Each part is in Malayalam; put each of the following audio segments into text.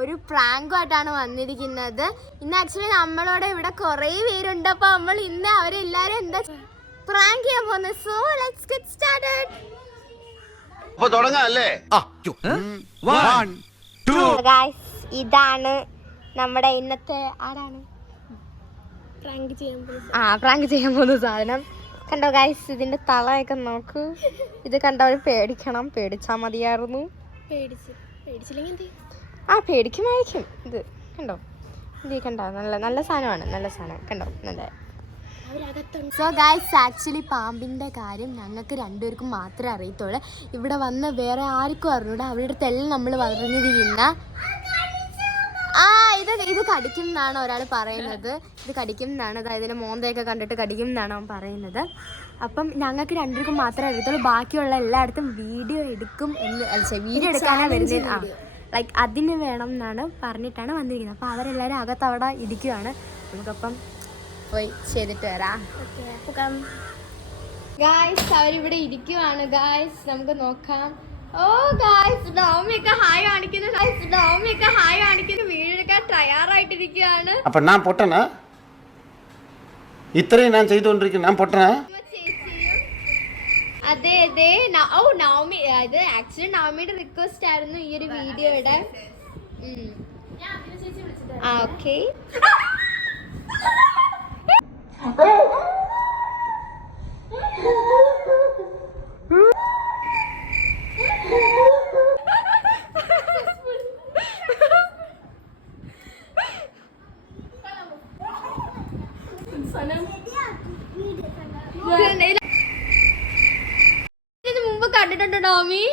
ഒരു പ്രാങ്കുമായിട്ടാണ് വന്നിരിക്കുന്നത്. ഇന്ന് ആക്ച്വലി നമ്മളോട് ഇവിടെ കുറേ പേരുണ്ട്. അപ്പോൾ നമ്മൾ ഇന്ന് അവരെല്ലാവരും എന്താ പ്രാങ്ക് ചെയ്യാൻ പോകുന്നത്. So let's get started. അപ്പോൾ തുടങ്ങാല്ലേ? ഗായ്സ്, ഇതാണ് നമ്മുടെ ഇന്നത്തെ ആരാണ് പ്രാങ്ക് ചെയ്യാൻ പോകുന്ന സാധനം. കണ്ടോ ഗായ്സ്, ഇതിന്റെ തലയൊക്കെ നോക്കൂ. ഇത് കണ്ടവർ പേടിക്കണം. പേടിച്ചാൽ മതിയായിരുന്നു. പേടിക്കുമായിരിക്കും. ഇത് കണ്ടോ, ഇത് കണ്ടോ, നല്ല സാധനമാണ്. നല്ല സാധനം കണ്ടോ, നല്ല. സോ ഗായ്സ്, ആക്ച്വലി പാമ്പിൻ്റെ കാര്യം ഞങ്ങൾക്ക് രണ്ടുപേർക്കും മാത്രമേ അറിയത്തുള്ളൂ. ഇവിടെ വന്ന് വേറെ ആർക്കും അറിഞ്ഞൂടെ. അവരുടെ അടുത്തെല്ലാം നമ്മൾ പറഞ്ഞിരിക്കുന്ന ഇത് കടിക്കും എന്നാണ് ഒരാൾ പറയുന്നത്. ഇത് കടിക്കും എന്നാണ്, അതായത് ഇതിൻ്റെ മോന്തയൊക്കെ കണ്ടിട്ട് കടിക്കും എന്നാണ് അവൻ പറയുന്നത്. അപ്പം ഞങ്ങൾക്ക് രണ്ടുപേർക്കും മാത്രമേ അറിയത്തുള്ളൂ. ബാക്കിയുള്ള എല്ലായിടത്തും വീഡിയോ എടുക്കും വീഡിയോ എടുക്കാനാണ് വരുന്നത്. ലൈക്ക് അതിന് വേണം എന്നാണ് പറഞ്ഞിട്ടാണ് വന്നിരിക്കുന്നത്. അപ്പോൾ അവരെല്ലാവരും അകത്തവിടെ ഇരിക്കുകയാണ്. നമുക്കപ്പം പോയി ചെയ്തിട്ട് വരാം. ഗായ്സ്, അവരിവിടെ ഇരിക്കുവാണ്. ഗായ്സ്, നമുക്ക് നോക്കാം. ഓ ഗായ്സ്, ഡോമിയൊക്കെ ഹായ് കാണിക്കുന്നു. ഗായ്സ്, ഡോമിയൊക്കെ ഹായ് കാണിക്കുന്നു. വീടെടുക്കാൻ തയ്യാറായിട്ടിരിക്കുകയാണ്. അപ്പൊ ഞാൻ പൊട്ടനാ? ഇത്രയും ഞാൻ ചെയ്തുകൊണ്ടിരിക്കുന്നു. ഞാൻ പൊട്ടനാ? അതെ അതെ. ഓ നവമി, ഇത് ആക്ച്വലി നവമിയുടെ റിക്വസ്റ്റ് ആയിരുന്നു ഈ ഒരു വീഡിയോയുടെ. ഓക്കെ. ഇത് മുമ്പ് കണ്ടിട്ടുണ്ടോ ഡോമി?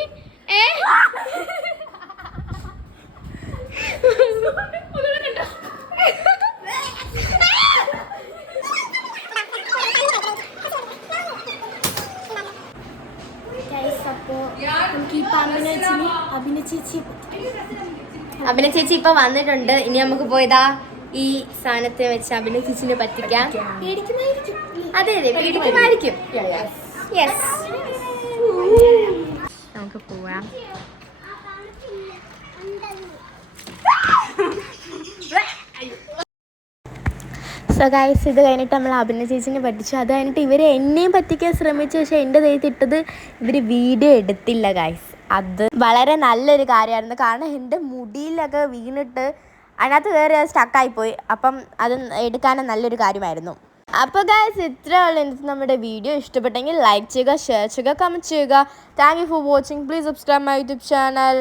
അഭിന ചേച്ചി ഇപ്പൊ വന്നിട്ടുണ്ട്. ഇനി നമുക്ക് പോയതാ ഈ സാധനത്തെ വെച്ച് അഭിന ചേച്ചിനെ പറ്റിക്കാം. അതെ അതെ, പേടിക്കുമായിരിക്കും. യെസ്, നമുക്ക് പോവാം. സോ ഗൈസ്, ഇത് കഴിഞ്ഞിട്ട് നമ്മൾ അഭിന ചേച്ചിനെ പറ്റിച്ചു. അത് കഴിഞ്ഞിട്ട് ഇവർ എന്നെയും പറ്റിക്കാൻ ശ്രമിച്ചു. പക്ഷേ എൻ്റെ ദേഹത്തിട്ടത് ഇവർ വീഡിയോ എടുത്തില്ല ഗൈസ്. അത് വളരെ നല്ലൊരു കാര്യമായിരുന്നു. കാരണം എൻ്റെ മുടിയിലൊക്കെ വീണിട്ട് അതിനകത്ത് കയറി സ്റ്റക്കായിപ്പോയി. അപ്പം അത് എടുക്കാനും നല്ലൊരു കാര്യമായിരുന്നു. അപ്പോൾ ഗൈസ്, ഇത്രയുള്ള എനിക്ക് നമ്മുടെ വീഡിയോ ഇഷ്ടപ്പെട്ടെങ്കിൽ ലൈക്ക് ചെയ്യുക, ഷെയർ ചെയ്യുക, കമൻറ്റ് ചെയ്യുക. Thank you for watching. Please subscribe my YouTube channel.